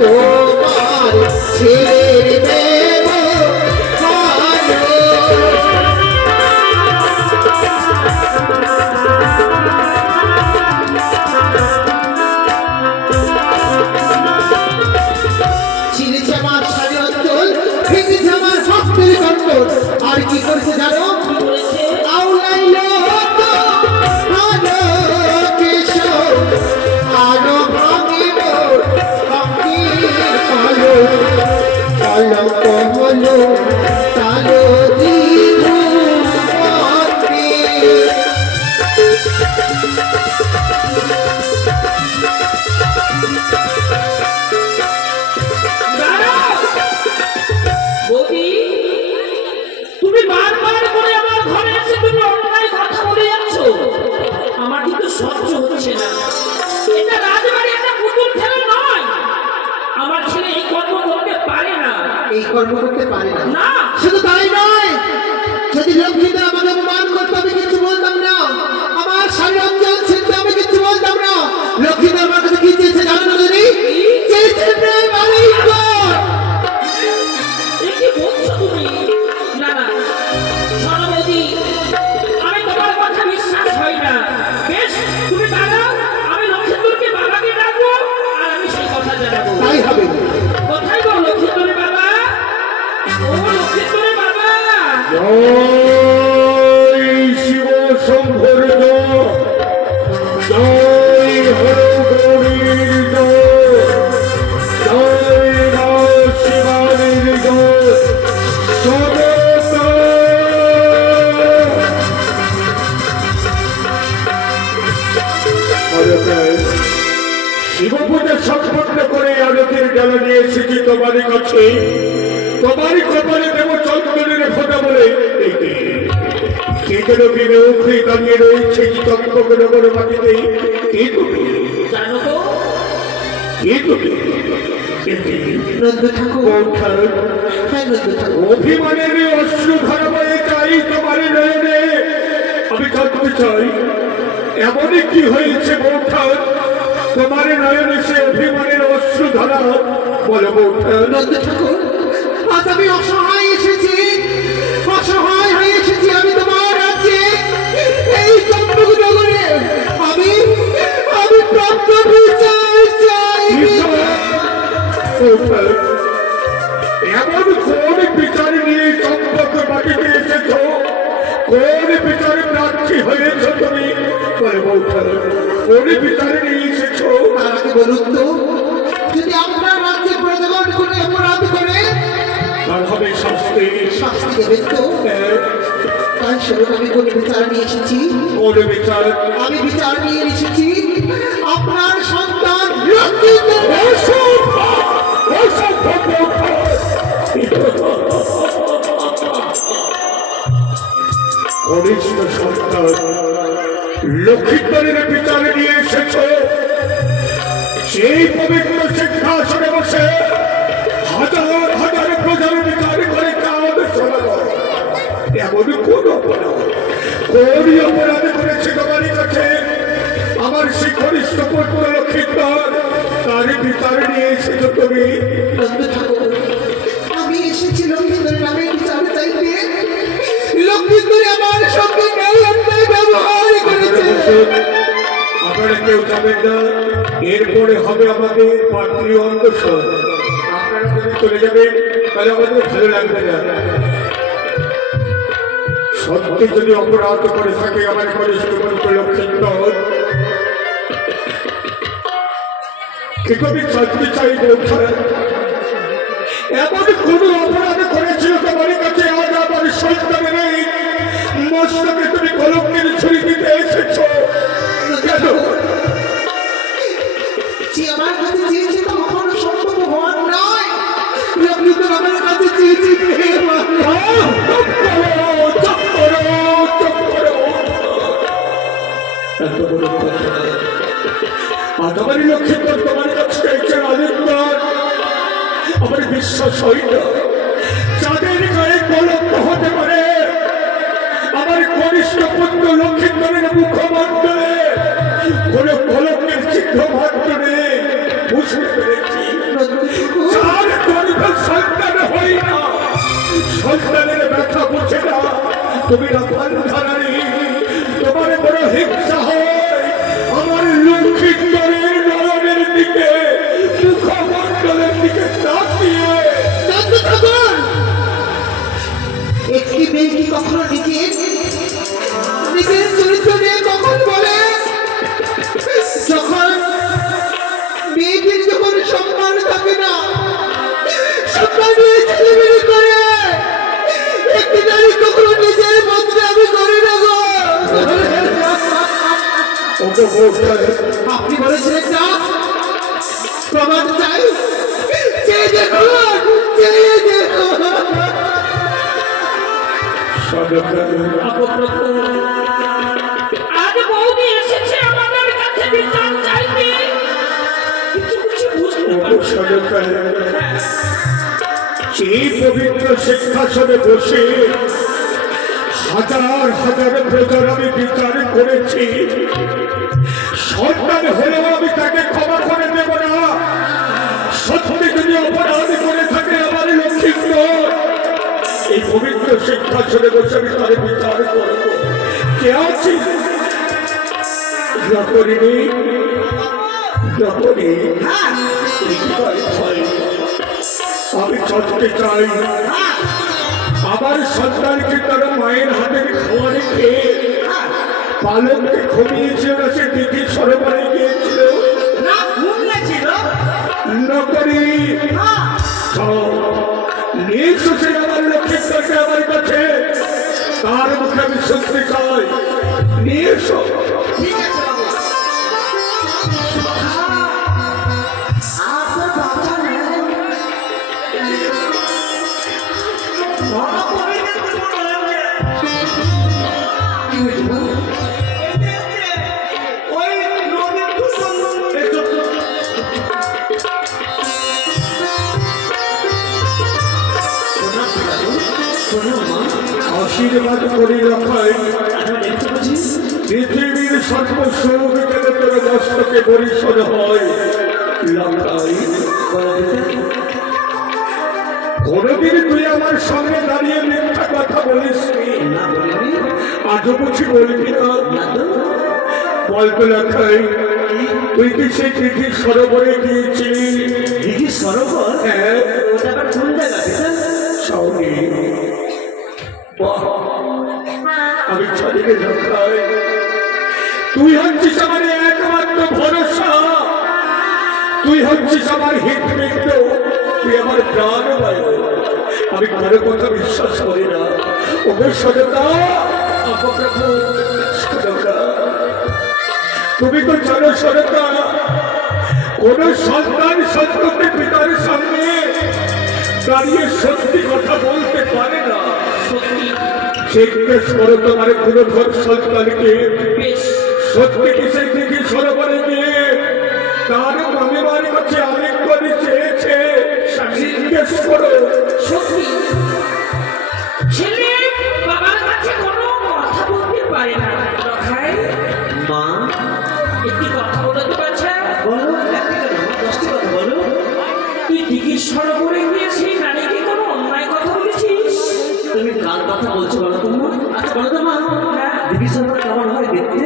তোমার ছেলের দেব ছিঁড়েছে আমার শাড়ি অঞ্চল, ভেঙেছে আমার ভক্তের কণ্ঠল। আর কি করেছে জানো? এই কর্ম করতে পারে না। শুধু তাই নয়, যদি লক্ষ্মীদের আমাকে অপমান করতো আমি কিছু বলতাম না, আমার শাড়ি অঞ্চল ছিনতে আমি কিছু বলতাম না। লক্ষ্মীদের আমার কাছে কি চেয়েছে জানো না? যদি চেয়েছে প্রেম আলিঙ্গন। কি বলছো তুমি? না না সরবতী, আমি তোমার কথা বিশ্বাস হয় না। বেশ, তুমি দাঁড়াও, আমি লক্ষ্মীদেরকে বাবাকে ডাকবো আর আমি সেই কথা জানাবো। তাই হবে। কোথায় গো লক্ষ্মীদের বাবা? ও লক্ষ্মীদের বাবা, জয় শিব শম্ভুর জয় হরগৌরীর জয় মা শিবানীর শিব পূজা সম্পন্ন করে আলোকের জ্বালা নিয়ে এসেছি তোমারই কাছে। তোমারই কপালে দেব চন্দনের ফোঁটা বলে কে যেন বিনে উঠে দাঁড়িয়ে রয়েছে চন্দ্রনগর মাটিতে। কে তুমি জানো তো? কে তুমি? অভিমানের অশ্রু ধারা বয়ে চাই তোমার নয়নে। আমি জানতে চাই এমনই কি হয়েছে বৌঠান, তোমার নয়নে সে অভিমানের অশ্রু ধারা বলে বৌঠান। আজ আমি অসহায় এসেছি, অসহায় হয়ে এসেছি আমি তোমার রাজ্যে, এই চন্দ্রনগরে। আমি প্রাপ্ত বিচার চাই। এমন কোন বিচার নিয়ে চম্পক মাটিতে এসেছ? কোন বিচারে প্রার্থী হয়েছ তুমি? কোন বিচারে নিয়ে এসেছ? তার আগে বলুন তো, যদি আপনার রাজ্যে প্রজাগণ কোনো অপরাধ করে তার হবে শাস্তি। শাস্তি দেবেন তো? তাই স্বরূপ আমি কোন বিচার নিয়ে এসেছি? কোন বিচার? আমি বিচার নিয়ে এসেছি আপনার সন্তান কনিষ্ঠ সন্তান লক্ষ্মীধরের বিচারে নিয়ে এসেছ। সেই পবিত্র সিংহাসনে বসে হাজার হাজার প্রজার বিচার করে কাজ শোনানো। এমন কোন অপরাধ, কোন অপরাধ করেছে তোমার কাছে আমার সেই কনিষ্ঠ পুত্র লক্ষ্মীধর? তার বিচার নিয়ে এসেছ তুমি? আমি এসেছি লক্ষ্মীধরের নামে বিচার চাইতে। লক্ষ্মীধর আমার সঙ্গে ব্যবহার করেছে। আপনারা কেউ যাবেন না, এরপরে হবে আমাদের পাত্রী অন্বেষণ। আপনারা যদি চলে যাবেন তাহলে আমাদের ভালো লাগবে না। সত্যি যদি অপরাধ করে থাকে আমার কনিষ্ঠ পুত্র লক্ষ্মীধর, কি কবি শান্তি চাই বলছে? এমন কোন অপরাধ করেছিল তোমার কাছে আজ আমার সন্তানের এই মস্তকে তুমি কলঙ্কের ছুরি দিতে এসেছ কেন? যে আমার কাছে চেয়েছে তো কখনো সম্ভব হওয়ার নয়। আর আমার লক্ষ্মীপুর তোমার কাছে একজন আলিঙ্গন আমার বিশ্বাস হয় না যাদের গায়ে কলঙ্ক হতে পারে আমার কনিষ্ঠ পুত্র লক্ষ্মীপুরের মুখমণ্ডলে কোন কলঙ্কের চিহ্ন মাত্র নেই বুঝতে পেরেছি যার গর্ভে সন্তান হয় না সন্তানের ব্যথা বুঝে না তুমি রাখাল ধারানি তোমার বড় হিংসা হয় আমার লক্ষ্মীপুরের নয়নের দিকে মুখমণ্ডলের দিকে তাকিয়ে নন্দ ঠাকুর, একটি মেয়ে কি কখনো নিজের চরিত্র নিয়ে কখন বলে? যখন মেয়েটির যখন সম্মান থাকে না, সম্মান নিয়ে ছেলেমেয়ে করে, একটি নারী কখনো নিজের বদনামি করে না গো। আপনি বলেছিলেন না প্রমাণ চাই, চেয়ে দেখুন, চেয়ে দেখুন। আজ বৌদি এসেছে আমাদের কাছে বিচার চাইতে, কিছু কিছু বুঝতে পারছি না। এই পবিত্র শিক্ষাসনে বসে হাজার হাজার প্রজার আমি বিচার করেছি সন্তান হলেও আমি তাকে ক্ষমা করে দেব না সত্যি যদি অপরাধ করে থাকে আমার লক্ষ্মীপুর এই পবিত্র শিক্ষাসনে বসে আমি তার বিচার করবো কে আছি যখনই আমি চলতে চাই আমার সন্তানকে তার মায়ের হাতের খাওয়া রেখে পালককে ঘুমিয়েছে না সে দিদি সরোবরে গিয়েছিল নকরি নিয়ে এসেছে আমার লক্ষ্মীপুরকে আমার কাছে তার মুখে আমি শুনতে চাই নিয়ে এসো আশীর্বাদ করি রাখায় পৃথিবীর সর্বসুখ যেন তোর মস্তকে পরিশোধ হয় লঙ্কায় কোনদিন তুই আমার সঙ্গে দাঁড়িয়ে মিথ্যা কথা বলিস আজও বুঝি বলবি না বলতো লেখাই তুই কি সেই দিঘি সরোবরে গিয়েছিলি দিঘি সরোবর হ্যাঁ ওটা আবার কোন জায়গা সৌদি আমি চালিয়ে ঢাকাই তুই হচ্ছিস আমার একমাত্র ভরসা তুই হচ্ছিস আমার হিত মিত্র তুই আমার প্রাণ বায়ু আমি কারো কথা বিশ্বাস করি না ওকে সদতা অপপ্রভু সদতা তুমি তো জানো সদতা কোন সন্তান সন্ততি পিতার সামনে দাঁড়িয়ে সত্যি কথা বলতে পারে না জিজ্ঞেস করো তোমার গুরুধর সন্তানকে সত্যি কি সেই দিকে সরোবরে গিয়ে তার মামিমার কাছে অনেক করে চেয়েছে জিজ্ঞেস করো সত্যি ছেলে বাবার কাছে কোনো কথা বলতে পারে না লখাই মা, একটি কথা বলতে পারছে বলো, একটা কেন, 10টি কথা বলো। তুই দিঘির সরোবরে গিয়ে সেই নারীকে কোনো অন্যায় কথা বলেছিস তুমি কার কথা বলছো বলো তো মা? আচ্ছা বলো তো মা, দিঘি সরোবর কেমন হয় দেখতে?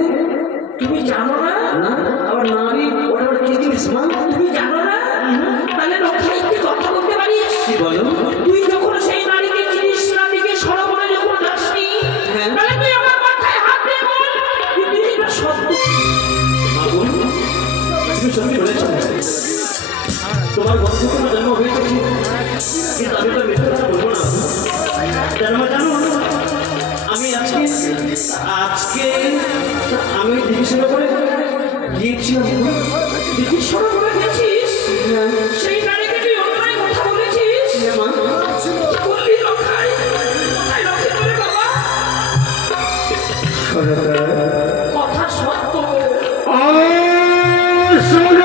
তুমি জানো না না, আবার নারী ওটা আবার কি জিনিস মা? তুমি জানো না তাহলে লখাই একটি কথা বলতে পারিস কি বলো? তুই যখন সেই নারীকে চিনিস না দিকে সরোবরে যখন যাসনি হ্যাঁ। তাহলে তুই আমার মাথায় হাত দিয়ে বল তুই দিঘিটা সত্য মা বলুন, তুমি সত্যি বলেছো তোমার বন্ধু কোনো জন্ম হয়েছে ঠিক, কিন্তু আমি তো মিথ্যে কথা বলবো না। জানো মা, জানো আমি আজকে আমি দিঘি সরোবরে গিয়েছিলাম। দিঘির সরোবরে গেছিস সেই নারীকে তুই অন্যায় কথা বলেছিস মা, বললি লখাই কোথায় লক্ষ্মী করে বাবা কথা সত্য শোনো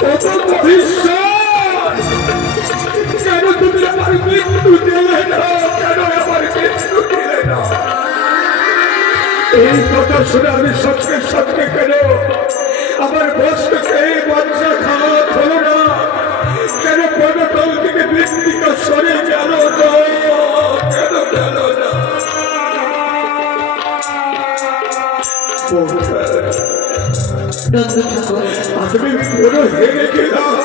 ভবিষ্যৎ কেন তুমি আমার মৃত্যু দিলে না? কেন আমার মৃত্যু দিলে না? এই কথা শুনে আমি সত্যি সত্যি কেন আমার বস্তুকে বাচ্চা খাওয়া হলো না? কেন পদতল থেকে মৃত্তিকা সরে গেল না? কেন গেল না? নন্দ ঠাকুর, আজ আমি পুরো হেরে গেলাম।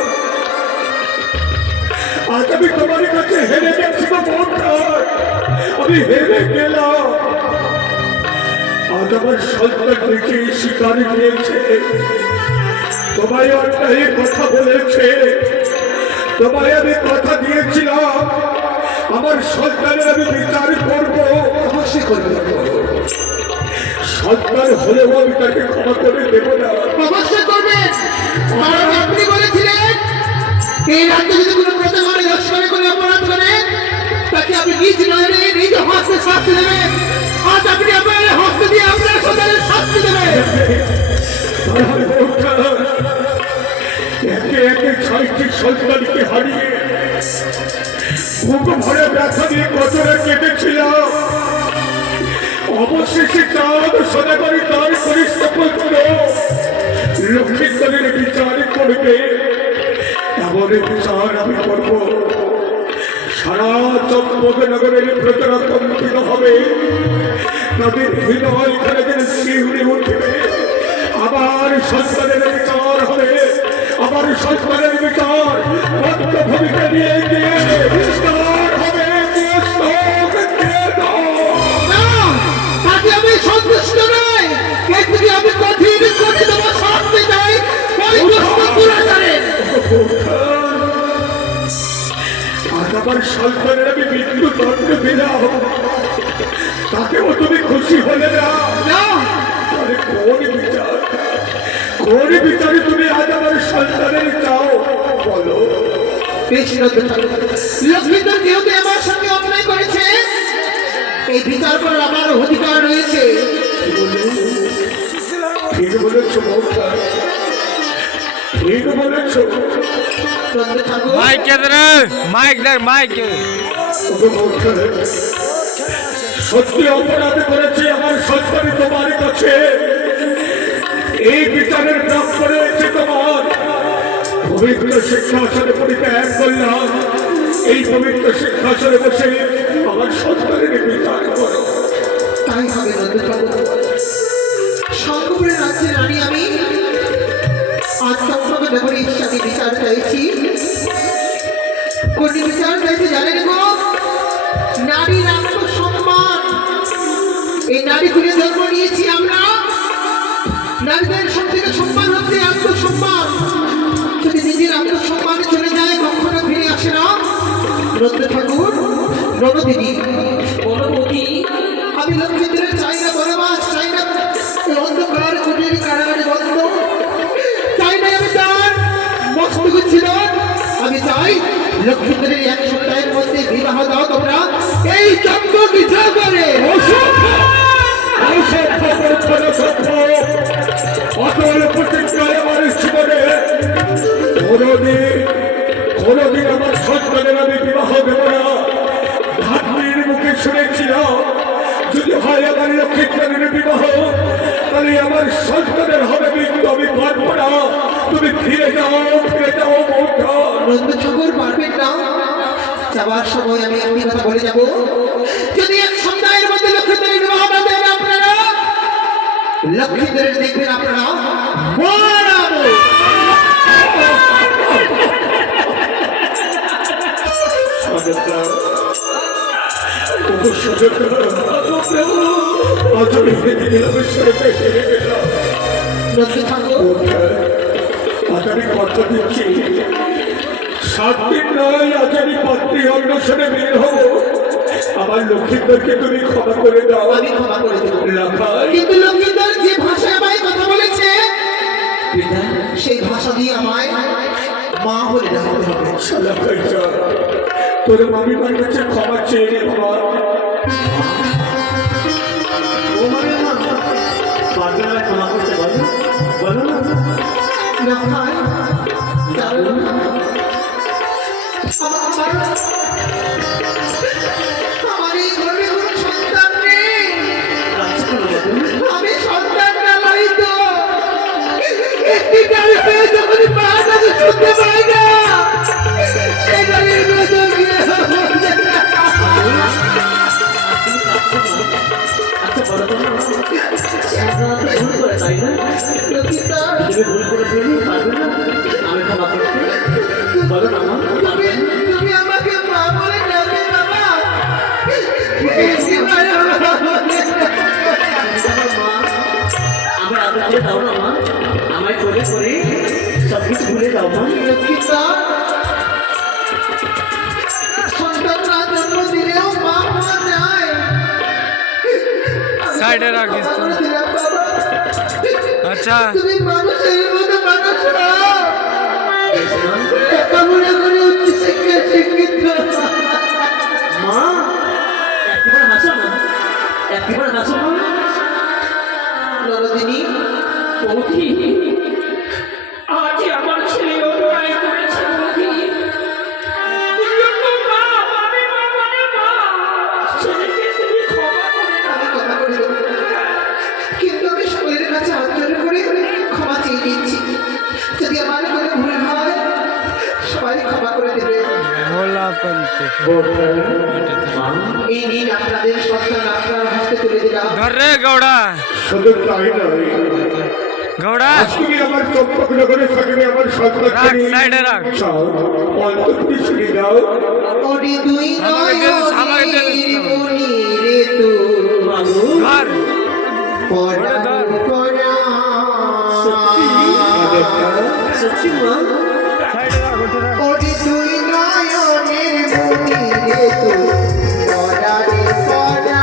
আজ আমি তোমার কাছে হেরে গেছি গো বৌঠান, আমি হেরে গেলাম। আজ আমার সন্তান দেখে শিকার দিয়েছে, তোমায় অন্যায় কথা বলেছে। তোমায় আমি কথা দিয়েছিলাম আমার সন্তানের আমি বিচার করবো। অবশ্যই করবে, সন্তান হলেও আমি তাকে ক্ষমা করে দেব না। অবশ্যই করবেন। কারণ আপনি বলেছিলেন এই রাজ্যে যদি কোনো প্রজা মানে লস্করে করে অপরাধ করে তাকে আপনি নিজ নয়নে নিজ হস্তে শাস্তি দেবেন। আজ আপনি আপনার হস্তে দিয়ে আপনার সন্তানের শাস্তি দেবেন। আমার বৌঠান একে একে 6টি সন্তানকে হারিয়ে বুক ভরে ব্যথা দিয়ে কতটা কেটেছিলাম। অবশেষে চাঁদ সদাগরি তার কনিষ্ঠ পুত্র লক্ষ্মীন্দরের বিচার করবে। এমন বিচার আমি করব সারা চম্পকনগরের প্রজারা কম্পিত হবে, তাদের হৃদয় খেলে শিউরে উঠবে। আমার সন্তানের বিচার হবে, আমার সন্তানের বিচার ভূমিকা নিয়ে গিয়ে বিস্তার হবে। না, তাতে আমি সন্তুষ্ট নই। এর থেকে আমি কঠিন কঠিন শাস্তি চাই। পরিদুষ্ট দুরাচারের আজ আমার সন্তানের আমি মৃত্যু দণ্ড দিলাম, তাকেও তুমি খুশি হলে না? না, আরে কোন বিচারে তুমি আজ আমার সন্তানের চাও বলো? বেশ নন্দ ঠাকুর, লক্ষ্মীন্দর যেহেতু আমার সঙ্গে অন্যায় করেছে এই বিচার করার আমার অধিকার রয়েছে। ঠিক বলেছ বৌঠা, ঠিক বলেছ। নন্দ ঠাকুর, माइक इधर माइक इधर माइक সত্যি অপরাধ করেছে আমার সন্তান তোমার কাছে। এই বিচারের প্রাপ্ত রয়েছে তোমার। পবিত্র সিংহাসনে পরিত্যাগ করলাম, এই পবিত্র সিংহাসনে বসে আমার সন্তানের বিচার করো। তাই হবে নন্দ ঠাকুর। শঙ্করের রাজ্যের রানী আমি আজ চম্পক নগরী হিসাবে বিচার চাইছি। কোন বিচার চাইছি জানেন গো? নারীর আত্মসম্মান। এই নারী খুলে জন্ম নিয়েছি আমরা। নারীদের সব থেকে সম্মান হচ্ছে আত্মসম্মান। যদি নিজের আত্মসম্মান চলে যায় কখনো ফিরে আসে না। নন্দ ঠাকুর, ননদিনী, বনপতি, আমি লক্ষ্মীন্দরের চাই না বনবাস, চাই না এই অন্ধকার কুটির কারাগারে বন্ধ, চাই না আমি তার মস্তক ছিল। আমি চাই লক্ষ্মীন্দরের 1 সপ্তাহের মধ্যে বিবাহ দাও তোমরা এই চন্দ্র বিচার করে। অটল প্রতিজ্ঞায় আমার জীবনে কোনদিন আমার সন্তানের আমি বিবাহ দেব না। ধাত্রীর মুখে শুনেছিলাম যদি হয় আমার লক্ষ্মীন্দরের বিবাহ তাহলে আমার সন্তানের হবে, কিন্তু আমি পারবো না। তুমি ফিরে যাও বৌঠা। নন্দ ঠাকুর পারবেন না। যাবার সময় আমি একটি কথা বলে যাব, যদি 1 সপ্তাহের মধ্যে লক্ষ্মীন্দরের বিবাহ না দেন আপনারা, লক্ষ্মীন্দরের দেখবেন আপনারা মারাবো। আজ আমি হেরে গেলাম, হেরে গেলাম। নন্দ ঠাকুর, আজ আমি কথা দিচ্ছি 7 দিন নয়, আজ আমি পাত্রী অন্বেষণে বের হব। আমার লক্ষ্মীন্দরকে তুমি ক্ষমা করে দাও। আমি ক্ষমা করে দেব। লাখাই কিন্তু লক্ষ্মীন্দর যে ভাষায় আমায় কথা বলেছে সেই ভাষা দিয়ে আমায় মা বলে ডাকতে হবে। লাখাই যা, তোর মামিমার কাছে ক্ষমা চেয়ে নে বাবা। ও মানে মা, পাগলারা ক্ষমা করতে বলো বলো না। লক্ষায় আমি হয়ে যখনই পাটা শুনতে পাই না সেই গাড়ির মতো গিয়ে আচ্ছা বলো তো ভুল করে তাই না? লক্ষিতা তুমি ভুল করে ফেললে পারবে না আমি ক্ষমা করতে বলো না মা পারবে না? তুমি আমাকে মা বলে ডাকে বাবা আমার আদর দাও না মা আমায় করে করে সব কিছু ভুলে দাও মা লক্ষিতা সন্তান না জন্ম দিলেও মা হওয়া যায় সাইডে রাখিস তো। আমি দিলাম বাবা। আচ্ছা তুমি মানুষের মতো মানুষ হও। বেশ মা। লেখাপড়া করে উচ্চ শিক্ষা শিক্ষিত মা একবার হাসো না একবার হাসো মা নরদিনী বৌদি আজ আমার ছেলে অন্যায় করেছে বৌদি তুমি ওকে মা মানে মা মানে মা ছেলেকে তুমি ক্ষমা করে দাও আমি কথা করে দেবো। কিন্তু আমি সকলের কাছে হাত জোড় করে ক্ষমা চেয়ে নিচ্ছি যদি আমার কোনো ভুল হয় সবাই ক্ষমা করে দেবে ভোলা পন্তে মা এই নিন আপনাদের সন্তান আপনার হাতে তুলে দিলাম ধর রে গৌড়া শুধু তাই নয় গৌড়া আজকে আমার চম্পক নগরে থাকবে আমার সন্তানকে রাখ, সাইডে রাখ। চাও অন্তর্টি শুনে দাও ওরে দুই আমাকে দে দিস, আমাকে দে দিস। নয়নের মনি রে তো বাবু ধর পরাণ পরাণ। সত্যি মা সাইডে রাখ ওঠে রাখ ওরে দুই নয়নের মনি রে তো পরাণ পরাণ।